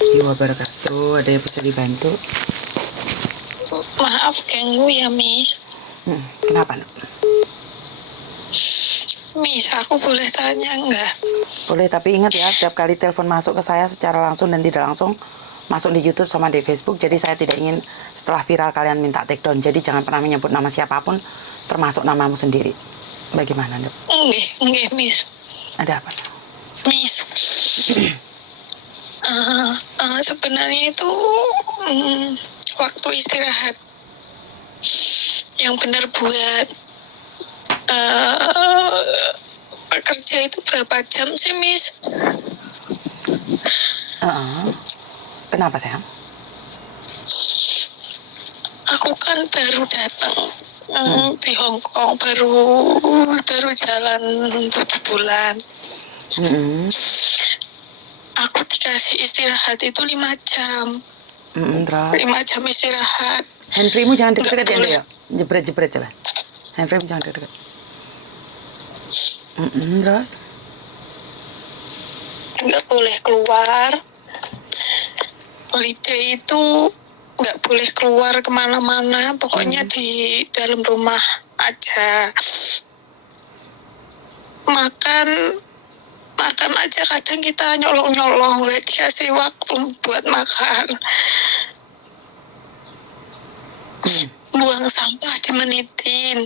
wabarakatuh. Ada yang bisa dibantu? Maaf ganggu ya, Miss. Kenapa, Nuk? Miss, aku boleh tanya nggak? Boleh, tapi ingat ya, setiap kali telepon masuk ke saya secara langsung dan tidak langsung, masuk di YouTube sama di Facebook. Jadi saya tidak ingin setelah viral kalian minta take down. Jadi jangan pernah menyebut nama siapapun, termasuk namamu sendiri. Bagaimana, Nuk? Enggak, Miss. Ada apa? Miss, sebenarnya itu waktu istirahat yang benar buat bekerja itu berapa jam sih, Miss? Kenapa, sayang? Aku kan baru datang di Hong Kong, baru jalan 7 bulan. Aku dikasih istirahat itu 5 jam. 5 jam istirahat. Handfree-mu jangan deket-deket ya, Nduk ya? Jebret-jebret coba. Handfree-mu jangan deket-deket. Terus? Nggak boleh keluar. Holiday itu nggak boleh keluar kemana-mana. Pokoknya di dalam rumah aja. Makan aja kadang kita nyolong-nyolong, nggak dikasih waktu buat makan. Buang sampah dimenitin.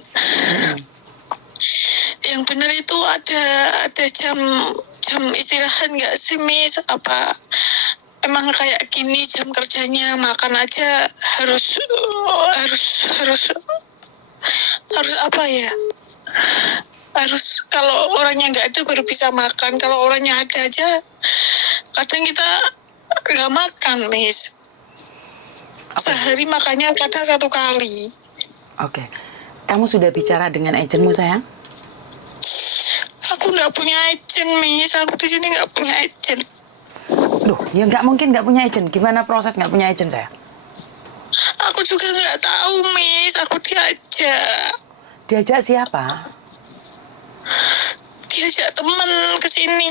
Yang benar itu ada jam istirahat nggak sih, Miss? Apa emang kayak gini jam kerjanya? Makan aja harus apa ya? Harus kalau orangnya nggak ada baru bisa makan. Kalau orangnya ada aja kadang kita nggak makan, Miss. Sehari makannya kadang 1 kali. Oke. Kamu sudah bicara dengan agenmu, sayang? Aku nggak punya agent, Miss. Aku di sini nggak punya agent. Loh, ya nggak mungkin nggak punya agent. Gimana proses nggak punya agent, sayang? Aku juga nggak tahu, Miss. Aku diajak. Diajak siapa? Diajak temen ke sini.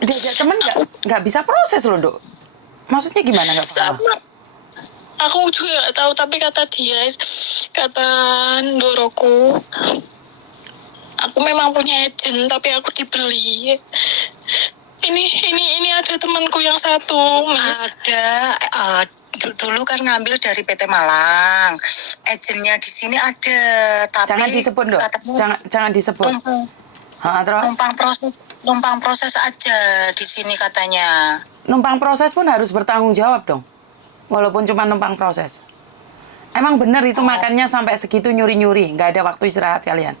Diajak temen nggak bisa proses loh, Dok. Maksudnya gimana nggak paham? Sama. Aku juga nggak tahu, tapi kata Ndoroku, aku memang punya agent, tapi aku dibeli. Ini ada temanku yang satu, Miss. Ada, dulu kan ngambil dari PT Malang. Agennya di sini ada, tapi Jangan disebut, Dok. Jangan disebut. Terus? Numpang proses aja di sini katanya. Numpang proses pun harus bertanggung jawab dong. Walaupun cuma numpang proses. Emang benar itu makannya sampai segitu nyuri-nyuri, nggak ada waktu istirahat kalian?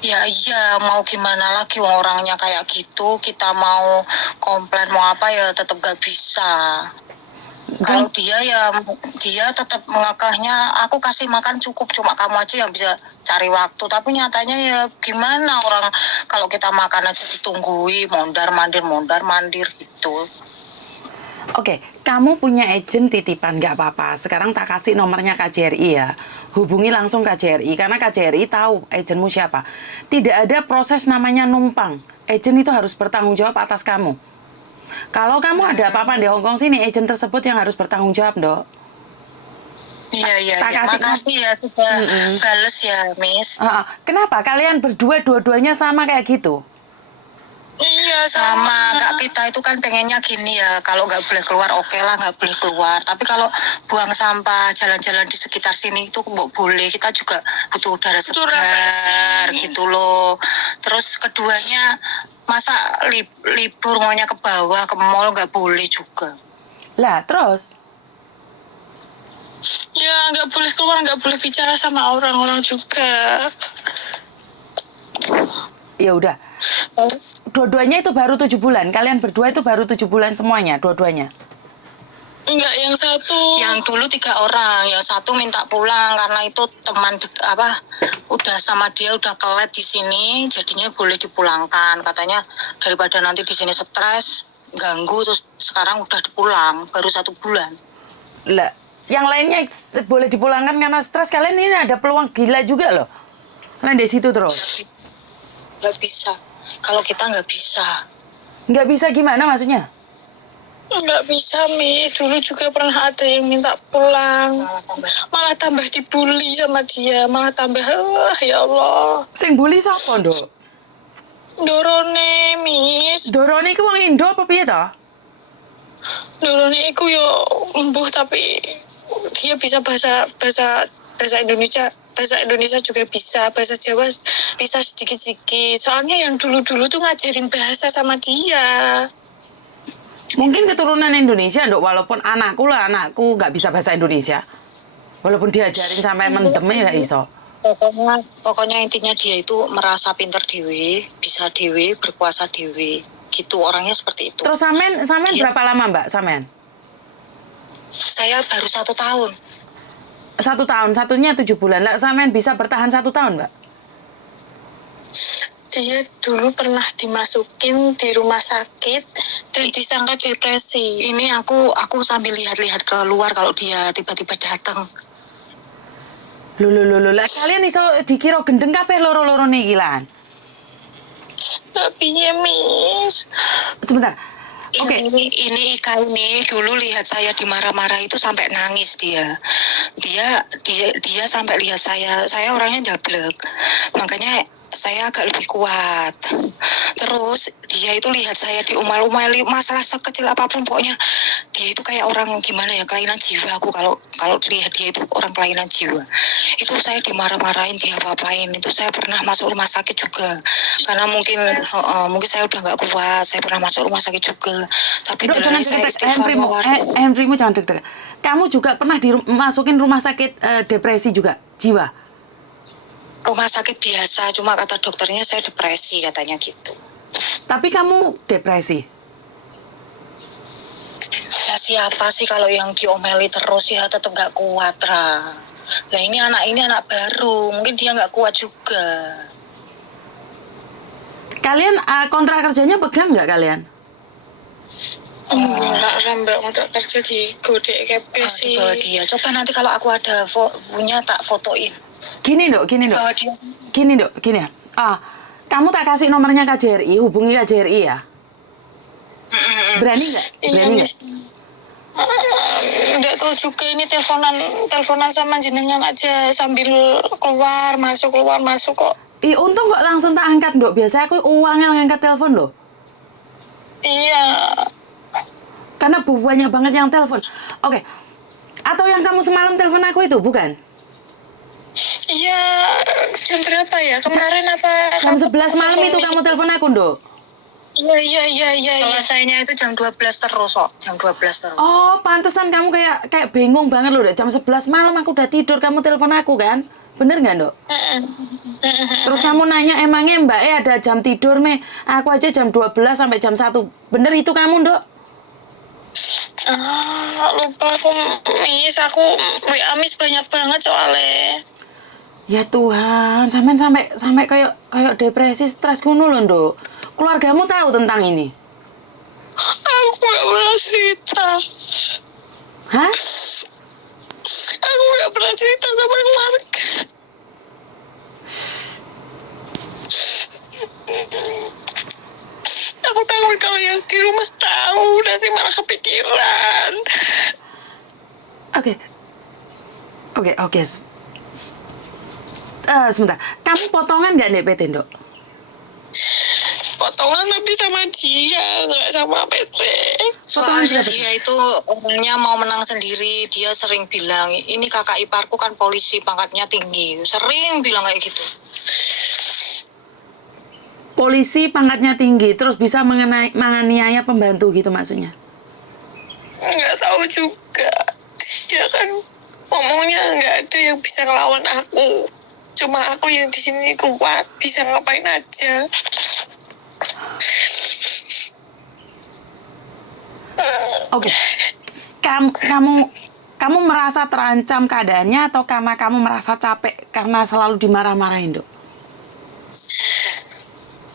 Ya iya, mau gimana lagi orangnya kayak gitu, kita mau komplain mau apa ya tetap gak bisa. Kalau dia tetap mengekehnya, aku kasih makan cukup, cuma kamu aja yang bisa cari waktu. Tapi nyatanya ya gimana orang kalau kita makan aja ditungguin, mondar mandir gitu. Oke, kamu punya agent titipan nggak apa-apa. Sekarang tak kasih nomornya KJRI ya. Hubungi langsung KJRI karena KJRI tahu agenmu siapa. Tidak ada proses namanya numpang. Agent itu harus bertanggung jawab atas kamu. Kalau kamu ada apa-apa di Hongkong sini, agent tersebut yang harus bertanggung jawab, Dok. Iya. Makasih ya sudah bales ya, Miss. Kenapa kalian berdua dua-duanya sama kayak gitu? Iya, sama. Kak kita itu kan pengennya gini ya, kalau nggak boleh keluar oke lah nggak boleh keluar. Tapi kalau buang sampah jalan-jalan di sekitar sini itu boleh. Kita juga butuh udara segar gitu loh. Terus keduanya masa libur maunya ke bawah ke mall nggak boleh juga. Lah terus? Ya nggak boleh keluar, nggak boleh bicara sama orang-orang juga. Ya udah. Dua-duanya itu baru 7 bulan. Kalian berdua itu baru 7 bulan semuanya, dua-duanya. Enggak, yang satu. Yang dulu 3 orang, yang satu minta pulang karena itu teman udah sama dia udah kelet di sini, jadinya boleh dipulangkan. Katanya daripada nanti di sini stres, ganggu, terus sekarang udah dipulang, baru 1 bulan. Lah, yang lainnya boleh dipulangkan karena stres. Kalian ini ada peluang gila juga loh. Kalian di situ terus. Nggak bisa. Kalau kita nggak bisa. Nggak bisa gimana maksudnya? Nggak bisa, Mi. Dulu juga pernah ada yang minta pulang. Malah tambah dibully sama dia. Malah tambah, ya Allah. Sing bully sapa, Nduk? Dorone, Miss. Dorone iku wong Indo apa piye to? Dorone iku yo embuh tapi dia bisa bahasa Indonesia. Bahasa Indonesia juga bisa, bahasa Jawa bisa sedikit-sedikit. Soalnya yang dulu-dulu tuh ngajarin bahasa sama dia. Mungkin keturunan Indonesia, Nduk, walaupun anakku nggak bisa bahasa Indonesia. Walaupun diajarin sampai mendem ya nggak iso. Pokoknya intinya dia itu merasa pinter dewe, bisa dewe, berkuasa dewe. Gitu, orangnya seperti itu. Terus sampean Iya. berapa lama, Mbak, sampean? Saya baru 1 tahun. 1 tahun, satunya 7 bulan. Lah sampean bisa bertahan 1 tahun, Mbak? Dia dulu pernah dimasukin di rumah sakit dan disangka depresi. Ini aku sambil lihat-lihat keluar kalau dia tiba-tiba datang. Loh, lah kalian iso dikira gendeng kabeh loro-loro niki lan. Nggak piye, Miss. Sebentar. Oke. Ini Ika ini dulu lihat saya dimarah-marah itu sampai nangis dia. Dia sampai lihat saya orangnya jablek. Makanya saya agak lebih kuat. Terus dia itu lihat saya diumal-umali masalah sekecil apapun, pokoknya dia itu kayak orang gimana ya, kelainan jiwa. Aku kalau lihat dia itu orang kelainan jiwa. Itu saya dimarah-marahin, dia apa-apain. Itu saya pernah masuk rumah sakit juga. Karena mungkin saya udah nggak kuat, saya pernah masuk rumah sakit juga. Tapi Dok, jangan saya deg-deg. istighfar. Henrymu jangan deg-deg. Kamu juga pernah dimasukin rumah sakit depresi juga, jiwa? Rumah sakit biasa, cuma kata dokternya saya depresi katanya gitu. Tapi kamu depresi? Ya siapa sih kalau yang diomeli terus ya tetap nggak kuat, Ra. Lah ini anak baru, mungkin dia nggak kuat juga. Kalian kontrak kerjanya pegang nggak kalian? Enggak, Mbak, untuk kerja di Godek Kepe sih. Di bawah dia. Coba nanti kalau aku ada punya tak fotoin. Gini, Dok. Di bawah dia. Gini ya. Kamu tak kasih nomornya KJRI, hubungi KJRI ya. Berani nggak? Berani nggak? Nggak tahu juga, ini teleponan sama jenengan aja sambil keluar masuk kok. Untung kok langsung tak angkat, Dok. Biasa aku uangnya ngangkat telepon loh. Iya. Karena banyak banget yang telepon. Oke. Atau yang kamu semalam telepon aku itu, bukan? Iya, jam berapa ya? Kemarin apa? Jam 11 malam itu kamu telepon aku, Dok. Iya. Selesainya itu jam 12 terus kok. Jam 12 terus. Oh, pantesan kamu kayak bingung banget loh, Dok. Jam 11 malam aku udah tidur, kamu telepon aku kan? Bener nggak, Dok? Terus kamu nanya, emangnya Mbak ada jam tidur, Me? Aku aja jam 12 sampai jam 1. Bener itu kamu, Dok? Lupa aku, Miss. Aku WA Miss banyak banget soalnya. Ya Tuhan, sampai kayak depresi, stres ngono loh, Dok. Keluargamu tahu tentang ini? Aku gak pernah cerita. Hah? Aku gak pernah cerita sama keluarga. Aku takut kalau yang di rumah tahu, nanti malah kepikiran. Oke. Sebentar, kamu potongan nggak nih PT, Dok? Potongan tapi sama dia, nggak sama PT. Soalnya dia itu orangnya mau menang sendiri. Dia sering bilang, ini kakak iparku kan polisi, pangkatnya tinggi. Sering bilang kayak gitu. Polisi pangkatnya tinggi, terus bisa menganiaya pembantu gitu maksudnya? Nggak tahu juga. Dia kan ngomongnya nggak ada yang bisa ngelawan aku. Cuma aku yang di sini kuat, bisa ngapain aja. Oke. Kamu merasa terancam keadaannya atau karena kamu merasa capek karena selalu dimarah-marahin, Dok?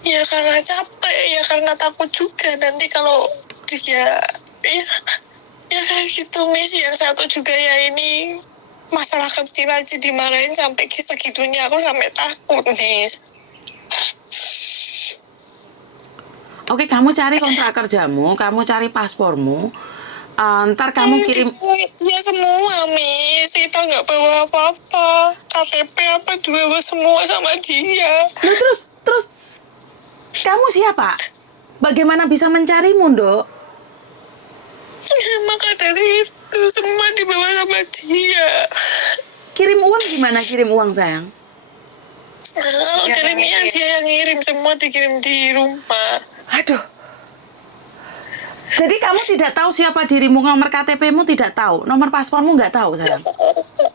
Ya karena capek, ya karena takut juga nanti kalau dia ya kayak gitu, Miss. Yang satu juga ya ini masalah kecil aja dimarahin sampai segitunya, aku sampai takut, Miss. Oke, kamu cari kontrak kerjamu, kamu cari paspormu, ntar kamu kirim. Dia semua, Miss. Kita nggak bawa apa-apa. KTP apa dibawa semua sama dia. Loh, terus kamu siapa? Bagaimana bisa mencarimu, Dok? Maka dari itu semua dibawa sama dia. Kirim uang gimana? Kirim uang, sayang? Kalau kirimnya dia yang ngirim, semua dikirim di rumah. Aduh. Jadi kamu tidak tahu siapa dirimu, nomor KTP-mu tidak tahu, nomor paspormu nggak tahu, sayang?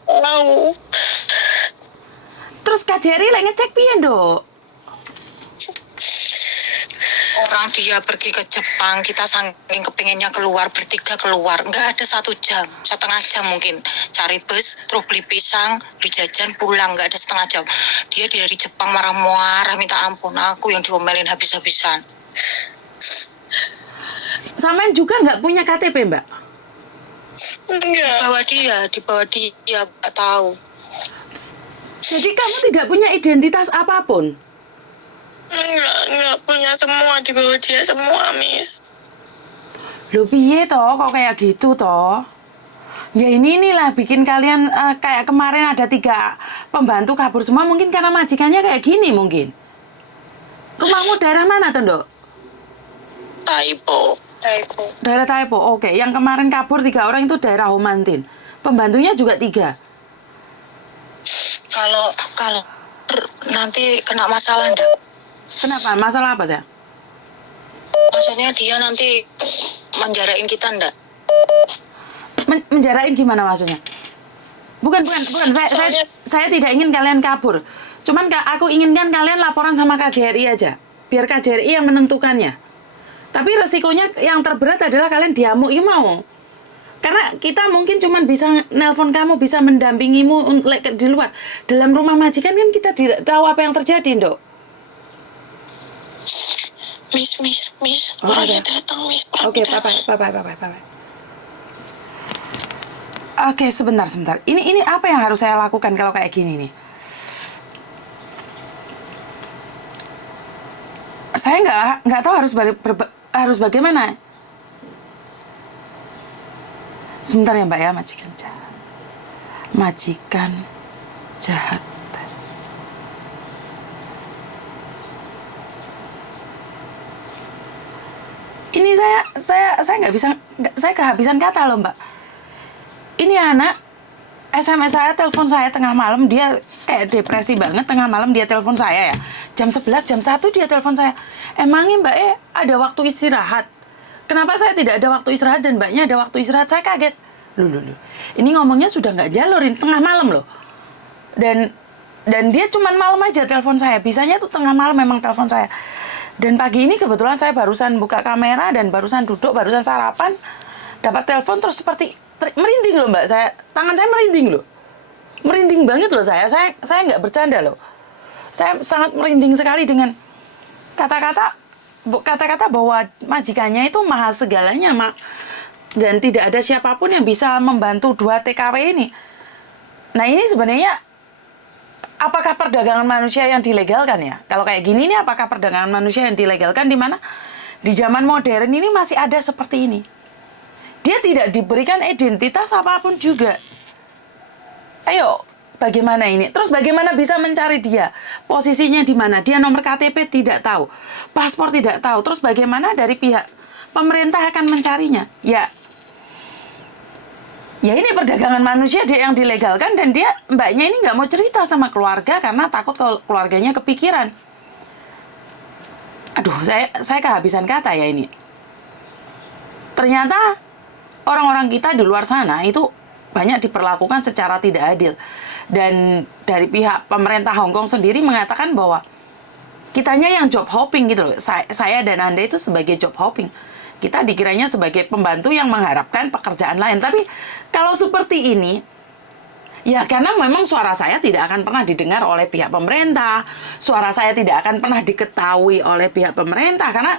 Tahu. Terus Kak Jerry lagi ngecek piye, Dok? Orang dia pergi ke Jepang, kita saking kepinginnya keluar, bertiga keluar, nggak ada 1 jam, setengah jam mungkin, cari bus, terus beli pisang, beli jajan, pulang, nggak ada setengah jam. Dia dari Jepang marah-marah, minta ampun, aku yang diomelin habis-habisan. Sampean juga nggak punya KTP, Mbak? Enggak. Dibawa dia, nggak tahu. Jadi kamu tidak punya identitas apapun? Enggak punya, semua dibawa dia semua, Miss. Loh, piye toh kok kayak gitu toh? Ya inilah bikin kalian kayak kemarin ada 3 pembantu kabur semua, mungkin karena majikannya kayak gini mungkin. Rumahmu daerah mana tuh, Dok? Taipo. Daerah Taipo, oke. Yang kemarin kabur 3 orang itu daerah Homantin. Pembantunya juga 3. Kalau nanti kena masalah enggak? Kenapa? Masalah apa, Sayang? Maksudnya dia nanti menjarain kita enggak? Menjarain gimana maksudnya? Bukan. Saya tidak ingin kalian kabur. Cuman aku inginkan kalian laporan sama KJRI aja. Biar KJRI yang menentukannya. Tapi resikonya yang terberat adalah kalian diamuk, mau. Karena kita mungkin cuma bisa nelpon kamu, bisa mendampingimu di luar. Dalam rumah majikan kan kita tidak tahu apa yang terjadi, Dok. Miss. Oh, Orangnya ada. datang, Miss. Oke, bye. Oke, sebentar. Ini apa yang harus saya lakukan kalau kayak gini nih? Saya nggak tahu harus bagaimana. Sebentar ya, Mbak ya, majikan jahat. Ini saya nggak bisa, saya kehabisan kata loh, Mbak. Ini anak SMS saya, telepon saya tengah malam, dia kayak depresi banget, tengah malam dia telepon saya ya. Jam 11, jam 1 dia telepon saya. Emangnya Mbak ada waktu istirahat? Kenapa saya tidak ada waktu istirahat dan Mbaknya ada waktu istirahat? Saya kaget. Loh. Ini ngomongnya sudah nggak jalurin, tengah malam loh. Dan dia cuman malam aja telepon saya. Bisanya tuh tengah malam memang telepon saya. Dan pagi ini kebetulan saya barusan buka kamera dan barusan duduk, barusan sarapan, dapat telepon terus seperti merinding loh, Mbak. Tangan saya merinding loh. Merinding banget loh saya nggak bercanda loh. Saya sangat merinding sekali dengan kata-kata bahwa majikannya itu maha segalanya, Mak. Dan tidak ada siapapun yang bisa membantu 2 TKW ini. Nah, ini sebenarnya apakah perdagangan manusia yang dilegalkan ya? Kalau kayak gini nih, apakah perdagangan manusia yang dilegalkan, di mana di zaman modern ini masih ada seperti ini? Dia tidak diberikan identitas apapun juga. Ayo, bagaimana ini? Terus bagaimana bisa mencari dia? Posisinya di mana? Dia nomor KTP tidak tahu, paspor tidak tahu. Terus bagaimana dari pihak pemerintah akan mencarinya? Ya ini perdagangan manusia dia yang dilegalkan, dan mbaknya ini nggak mau cerita sama keluarga karena takut kalau keluarganya kepikiran. Aduh, saya kehabisan kata ya ini. Ternyata orang-orang kita di luar sana itu banyak diperlakukan secara tidak adil. Dan dari pihak pemerintah Hong Kong sendiri mengatakan bahwa kitanya yang job hopping gitu loh. Saya dan Anda itu sebagai job hopping. Kita dikiranya sebagai pembantu yang mengharapkan pekerjaan lain. Tapi kalau seperti ini, ya karena memang suara saya tidak akan pernah didengar oleh pihak pemerintah. Suara saya tidak akan pernah diketahui oleh pihak pemerintah. Karena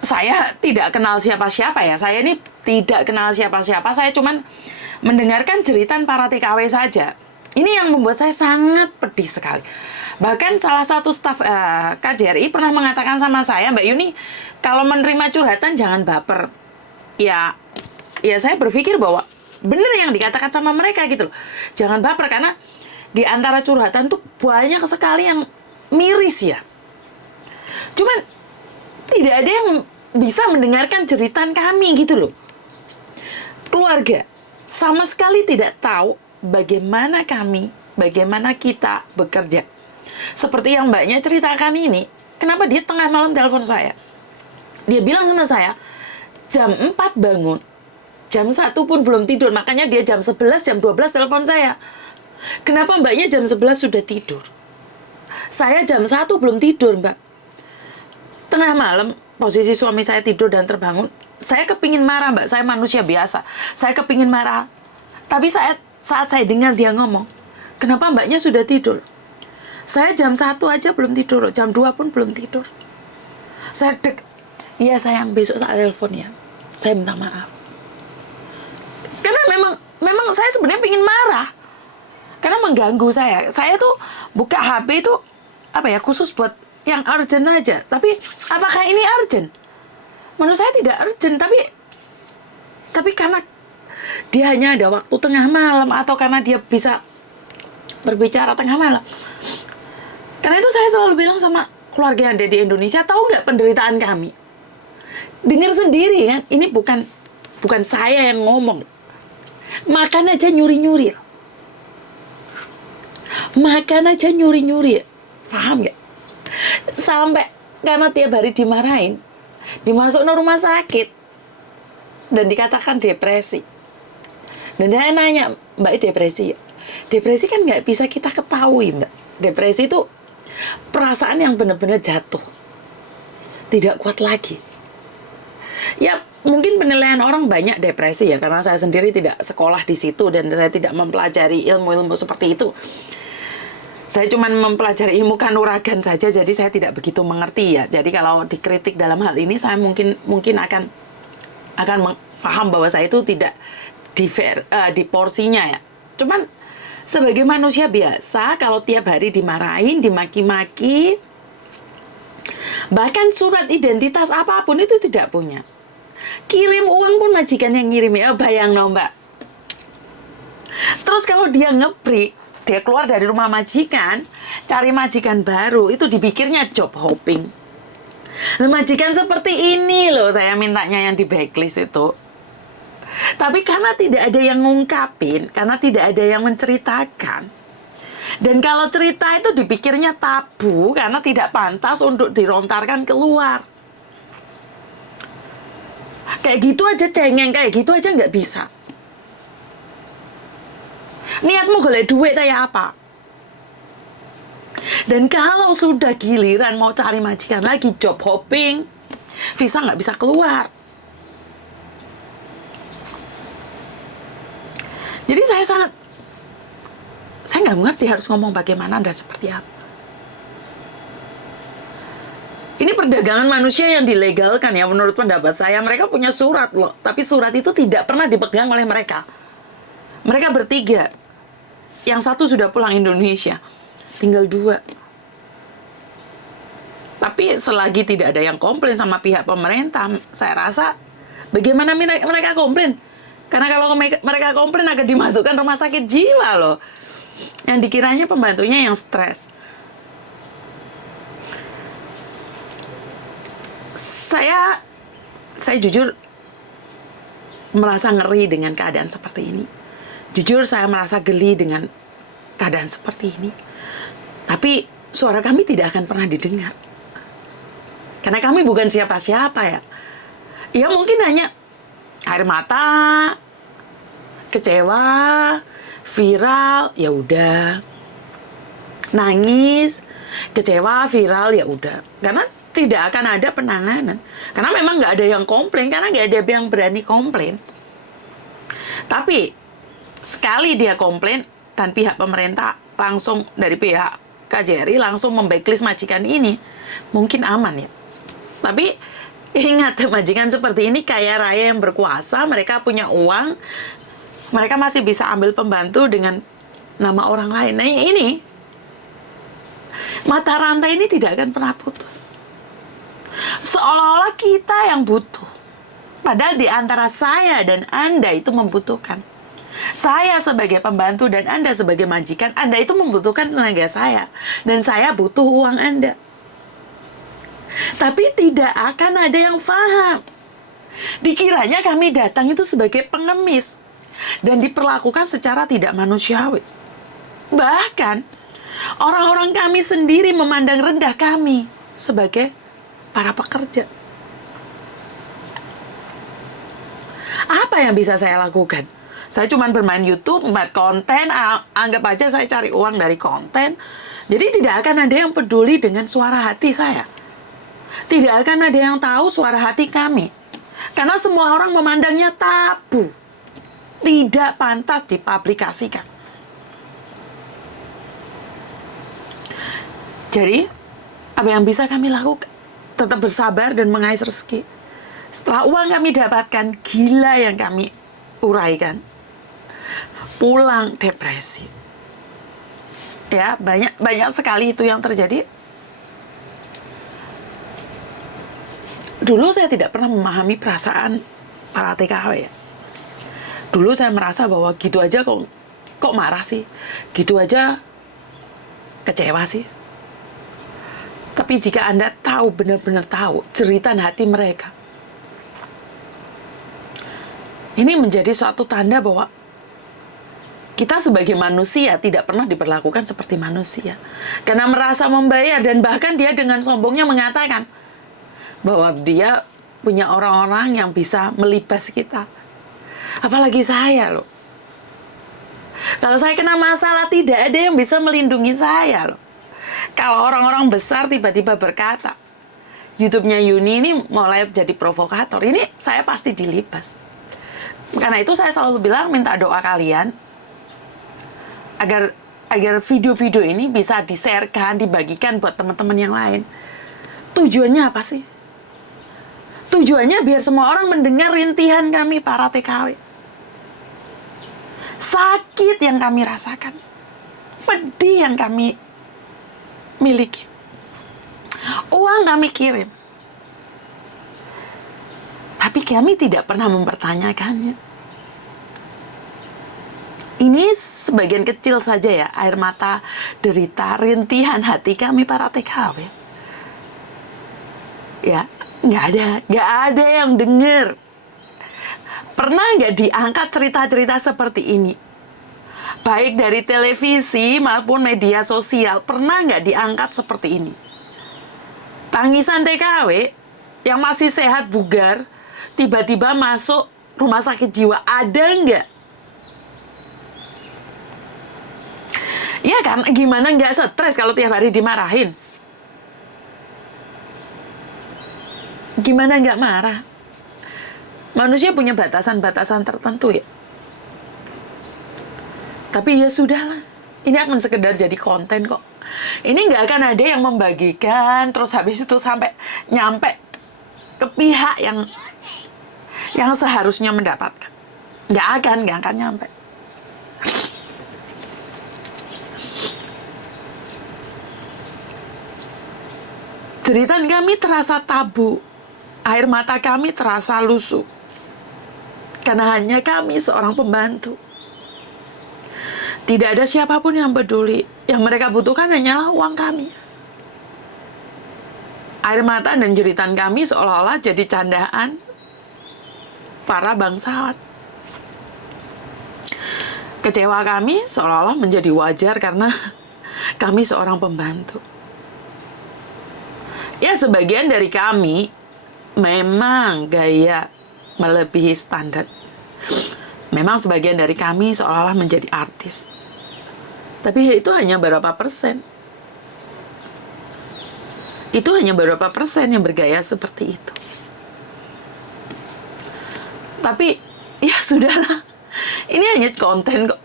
saya tidak kenal siapa-siapa ya. Saya ini tidak kenal siapa-siapa. Saya cuman mendengarkan jeritan para TKW saja. Ini yang membuat saya sangat pedih sekali. Bahkan salah satu staf KJRI pernah mengatakan sama saya, Mbak Yuni, kalau menerima curhatan jangan baper. Ya saya berpikir bahwa benar yang dikatakan sama mereka gitu loh. Jangan baper, karena di antara curhatan tuh banyak sekali yang miris ya. Cuman tidak ada yang bisa mendengarkan jeritan kami gitu loh. Keluarga sama sekali tidak tahu bagaimana kita bekerja. Seperti yang mbaknya ceritakan ini, kenapa dia tengah malam telepon saya. Dia bilang sama saya, jam 4 bangun, jam 1 pun belum tidur, makanya dia jam 11, jam 12 telepon saya. Kenapa mbaknya jam 11 sudah tidur? Saya jam 1 belum tidur, mbak. Tengah malam, posisi suami saya tidur dan terbangun, saya kepingin marah, mbak. Saya manusia biasa. Saya kepingin marah. Tapi saat saya dengar dia ngomong, kenapa mbaknya sudah tidur? Saya jam 1 aja belum tidur, jam 2 pun belum tidur. Saya iya sayang, besok tak telepon ya. Saya minta maaf. Karena memang saya sebenarnya pengen marah. Karena mengganggu saya. Saya tuh buka HP itu khusus buat yang urgent aja. Tapi apakah ini urgent? Menurut saya tidak urgent, tapi karena dia hanya ada waktu tengah malam, atau karena dia bisa berbicara tengah malam. Karena itu saya selalu bilang sama keluarga yang ada di Indonesia, tahu nggak penderitaan kami? Dengar sendiri kan, ini bukan saya yang ngomong. Makan aja nyuri-nyuri. Makan aja nyuri-nyuri. Paham nggak? Sampai karena tiap hari dimarahin, dimasuk ke rumah sakit, dan dikatakan depresi. Dan dia nanya, mbak depresi ya? Depresi kan nggak bisa kita ketahui, mbak. Depresi itu perasaan yang benar-benar jatuh, tidak kuat lagi. Ya mungkin penilaian orang banyak depresi ya, karena saya sendiri tidak sekolah di situ dan saya tidak mempelajari ilmu-ilmu seperti itu. Saya cuma mempelajari ilmu kanuragan saja, jadi saya tidak begitu mengerti ya. Jadi kalau dikritik dalam hal ini, saya mungkin akan paham bahwa saya itu tidak di porsinya ya. Cuman sebagai manusia biasa, kalau tiap hari dimarahin, dimaki-maki, bahkan surat identitas apapun itu tidak punya. Kirim uang pun majikan yang ngirim, ya bayang no mbak. Terus kalau dia ngebreak, dia keluar dari rumah majikan, cari majikan baru, itu dipikirnya job hopping. Nah, majikan seperti ini loh saya mintanya yang di backlist itu. Tapi karena tidak ada yang ngungkapin, karena tidak ada yang menceritakan, dan kalau cerita itu dipikirnya tabu karena tidak pantas untuk dilontarkan keluar. Kayak gitu aja cengeng, kayak gitu aja nggak bisa. Niatmu golek duit kayak apa? Dan kalau sudah giliran mau cari majikan lagi, job hopping, visa nggak bisa keluar. Jadi saya nggak mengerti harus ngomong bagaimana dan seperti apa. Ini perdagangan manusia yang dilegalkan ya menurut pendapat saya. Mereka punya surat loh, tapi surat itu tidak pernah dipegang oleh mereka. Mereka bertiga. Yang satu sudah pulang Indonesia, tinggal 2. Tapi selagi tidak ada yang komplain sama pihak pemerintah, saya rasa bagaimana mereka komplain? Karena kalau mereka komplain akan dimasukkan rumah sakit jiwa loh. Yang dikiranya pembantunya yang stres. Saya jujur merasa ngeri dengan keadaan seperti ini. Jujur saya merasa geli dengan keadaan seperti ini. Tapi suara kami tidak akan pernah didengar. Karena kami bukan siapa-siapa ya. Ya mungkin hanya air mata, kecewa, viral, ya udah. Nangis, kecewa, viral, ya udah. Karena tidak akan ada penanganan. Karena memang nggak ada yang komplain, karena nggak ada yang berani komplain. Tapi sekali dia komplain dan pihak pemerintah langsung dari pihak KJRI langsung membacklist majikan ini, mungkin aman ya. Tapi ingat, majikan seperti ini kaya raya yang berkuasa, mereka punya uang, mereka masih bisa ambil pembantu dengan nama orang lain. Nah Mata rantai ini tidak akan pernah putus. Seolah-olah kita yang butuh. Padahal di antara saya dan Anda itu membutuhkan. Saya sebagai pembantu dan Anda sebagai majikan, Anda itu membutuhkan tenaga saya. Dan saya butuh uang Anda. Tapi tidak akan ada yang paham. Dikiranya kami datang itu sebagai pengemis. Dan diperlakukan secara tidak manusiawi. Bahkan, orang-orang kami sendiri memandang rendah kami sebagai para pekerja. Apa yang bisa saya lakukan? Saya cuma bermain YouTube, membuat konten, anggap aja saya cari uang dari konten. Jadi tidak akan ada yang peduli dengan suara hati saya. Tidak akan ada yang tahu suara hati kami. Karena semua orang memandangnya tabu. Tidak pantas dipublikasikan. Jadi, apa yang bisa kami lakukan? Tetap bersabar dan mengais rezeki. Setelah uang kami dapatkan, gila yang kami uraikan. Pulang depresi. Ya, banyak sekali itu yang terjadi. Dulu saya tidak pernah memahami perasaan para TKW ya. Dulu saya merasa bahwa gitu aja kok marah sih. Gitu aja kecewa sih. Tapi jika Anda tahu, benar-benar tahu jeritan hati mereka, ini menjadi suatu tanda bahwa kita sebagai manusia tidak pernah diperlakukan seperti manusia. Karena merasa membayar dan bahkan dia dengan sombongnya mengatakan bahwa dia punya orang-orang yang bisa melibas kita. Apalagi saya loh. Kalau saya kena masalah tidak ada yang bisa melindungi saya loh. Kalau orang-orang besar tiba-tiba berkata, YouTube-nya Yuni ini mulai jadi provokator, ini saya pasti dilibas. Karena itu saya selalu bilang minta doa kalian agar video-video ini bisa di-sharekan, dibagikan buat teman-teman yang lain. Tujuannya apa sih? Tujuannya biar semua orang mendengar rintihan kami para TKW. Sakit yang kami rasakan. Pedih yang kami miliki. Uang kami kirim. Tapi kami tidak pernah mempertanyakannya. Ini sebagian kecil saja ya, air mata, derita, rintihan hati kami para TKW. Ya, nggak ada yang dengar. Pernah nggak diangkat cerita-cerita seperti ini? Baik dari televisi maupun media sosial, pernah nggak diangkat seperti ini? Tangisan TKW yang masih sehat bugar, tiba-tiba masuk rumah sakit jiwa, ada nggak? Iya kan, gimana nggak stres kalau tiap hari dimarahin? Gimana nggak marah? Manusia punya batasan-batasan tertentu ya. Tapi ya sudahlah, ini akan sekedar jadi konten kok. Ini nggak akan ada yang membagikan, terus habis itu sampai nyampe ke pihak yang seharusnya mendapatkan. Nggak akan nyampe. Jeritan kami terasa tabu, air mata kami terasa lusuh. Karena hanya kami seorang pembantu. Tidak ada siapapun yang peduli. Yang mereka butuhkan hanyalah uang kami. Air mata dan jeritan kami seolah-olah jadi candaan para bangsawan. Kecewa kami seolah-olah menjadi wajar karena kami seorang pembantu. Ya, sebagian dari kami memang gaya melebihi standar. Memang sebagian dari kami seolah-olah menjadi artis. Tapi itu hanya berapa persen. Itu hanya berapa persen yang bergaya seperti itu. Tapi ya sudahlah. Ini hanya konten kok.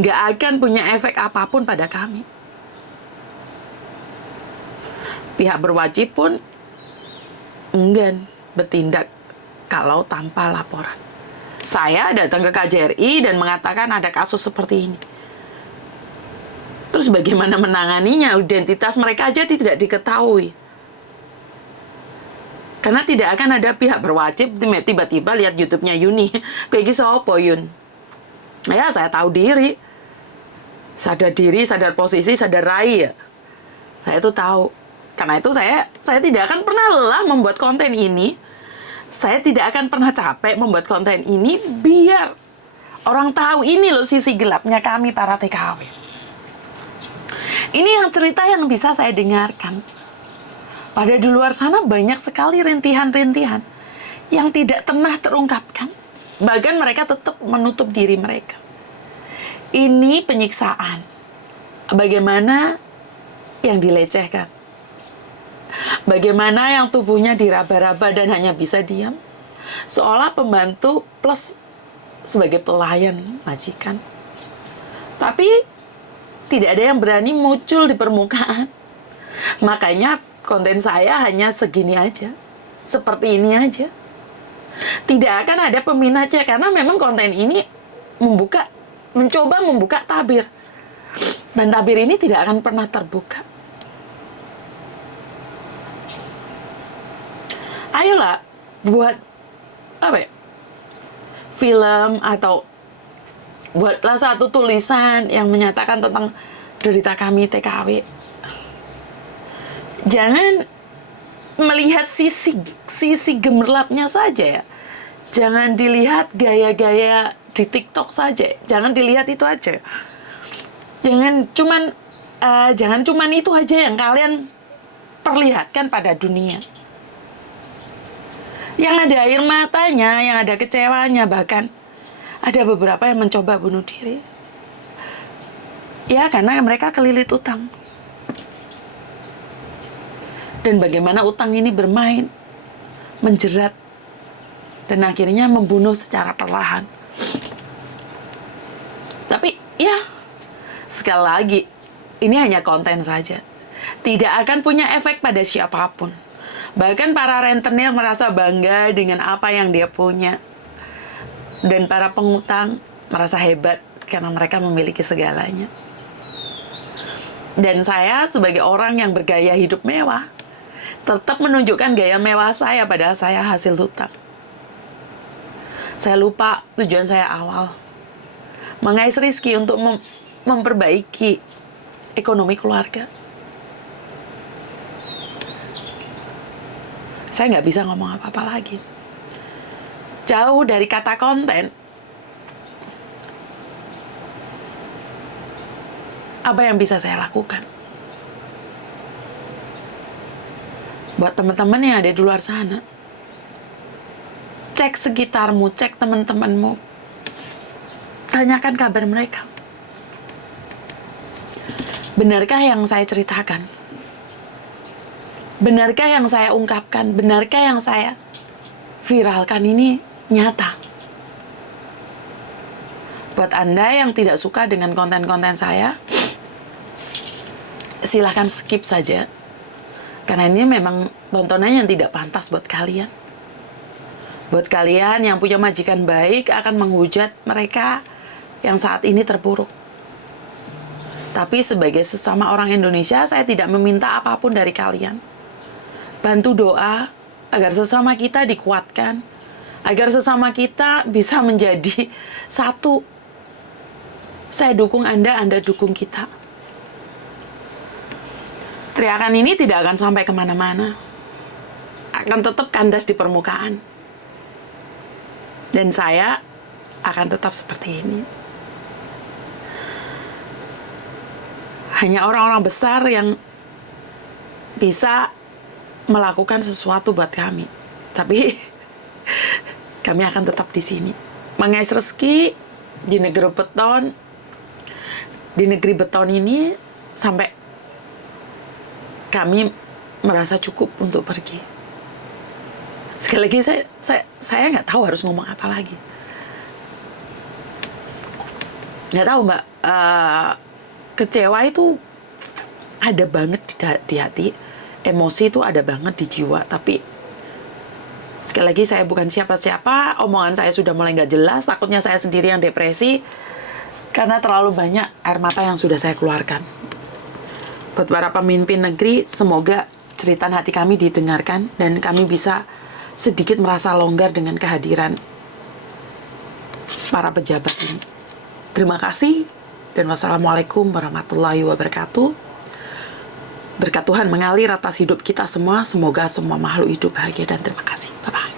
Nggak akan punya efek apapun pada kami. Pihak berwajib pun enggan bertindak kalau tanpa laporan. Saya datang ke KJRI dan mengatakan ada kasus seperti ini. Terus bagaimana menanganinya? Identitas mereka aja tidak diketahui. Karena tidak akan ada pihak berwajib tiba-tiba lihat YouTube-nya Yuni. Kayak gitu apa Yun? Ya, saya tahu diri. Sadar diri, sadar posisi, sadar rai ya. Saya itu tahu. Karena itu saya tidak akan pernah lelah membuat konten ini. Saya tidak akan pernah capek membuat konten ini biar orang tahu ini loh sisi gelapnya kami para TKW. Ini yang cerita yang bisa saya dengarkan. Pada di luar sana banyak sekali rintihan-rintihan yang tidak pernah terungkapkan. Bahkan mereka tetap menutup diri mereka. Ini penyiksaan. Bagaimana yang dilecehkan? Bagaimana yang tubuhnya diraba-raba dan hanya bisa diam? Seolah pembantu plus sebagai pelayan majikan. Tapi tidak ada yang berani muncul di permukaan. Makanya konten saya hanya segini aja. Seperti ini aja. Tidak akan ada peminatnya karena memang konten ini mencoba membuka tabir. Dan tabir ini tidak akan pernah terbuka. Ayolah buat film atau buatlah satu tulisan yang menyatakan tentang derita kami TKW. Jangan melihat sisi gemerlapnya saja ya. Jangan dilihat gaya-gaya di TikTok saja. Jangan dilihat itu aja. Jangan cuman itu aja yang kalian perlihatkan pada dunia. Yang ada air matanya, yang ada kecewanya, bahkan ada beberapa yang mencoba bunuh diri. Ya, karena mereka kelilit utang. Dan bagaimana utang ini bermain, menjerat, dan akhirnya membunuh secara perlahan. Tapi ya, sekali lagi, ini hanya konten saja. Tidak akan punya efek pada siapapun. Bahkan para rentenir merasa bangga dengan apa yang dia punya. Dan para pengutang merasa hebat karena mereka memiliki segalanya. Dan saya sebagai orang yang bergaya hidup mewah, tetap menunjukkan gaya mewah saya padahal saya hasil hutang. Saya lupa tujuan saya awal. Mengais rezeki untuk memperbaiki ekonomi keluarga. Saya nggak bisa ngomong apa-apa lagi. Jauh dari kata konten. Apa yang bisa saya lakukan? Buat teman-teman yang ada di luar sana, cek sekitarmu, cek teman-temanmu. Tanyakan kabar mereka. Benarkah yang saya ceritakan? Benarkah yang saya ungkapkan? Benarkah yang saya viralkan ini nyata? Buat Anda yang tidak suka dengan konten-konten saya, silahkan skip saja. Karena ini memang tontonan yang tidak pantas buat kalian. Buat kalian yang punya majikan baik akan menghujat mereka yang saat ini terpuruk. Tapi sebagai sesama orang Indonesia, saya tidak meminta apapun dari kalian. Bantu doa agar sesama kita dikuatkan, agar sesama kita bisa menjadi satu. Saya dukung Anda, Anda dukung kita. Teriakan ini tidak akan sampai kemana-mana. Akan tetap kandas di permukaan. Dan saya akan tetap seperti ini. Hanya orang-orang besar yang bisa melakukan sesuatu buat kami. Tapi kami akan tetap di sini. Mengais rezeki di negeri beton. Di negeri beton ini sampai kami merasa cukup untuk pergi. Sekali lagi saya nggak tahu harus ngomong apa lagi. Nggak tahu Mbak, kecewa itu ada banget di hati, emosi itu ada banget di jiwa. Tapi sekali lagi saya bukan siapa-siapa, omongan saya sudah mulai nggak jelas, takutnya saya sendiri yang depresi karena terlalu banyak air mata yang sudah saya keluarkan. Buat para pemimpin negeri, semoga cerita hati kami didengarkan dan kami bisa sedikit merasa longgar dengan kehadiran para pejabat ini. Terima kasih dan wassalamualaikum warahmatullahi wabarakatuh. Berkat Tuhan mengalir atas hidup kita semua. Semoga semua makhluk hidup bahagia dan terima kasih. Bye-bye.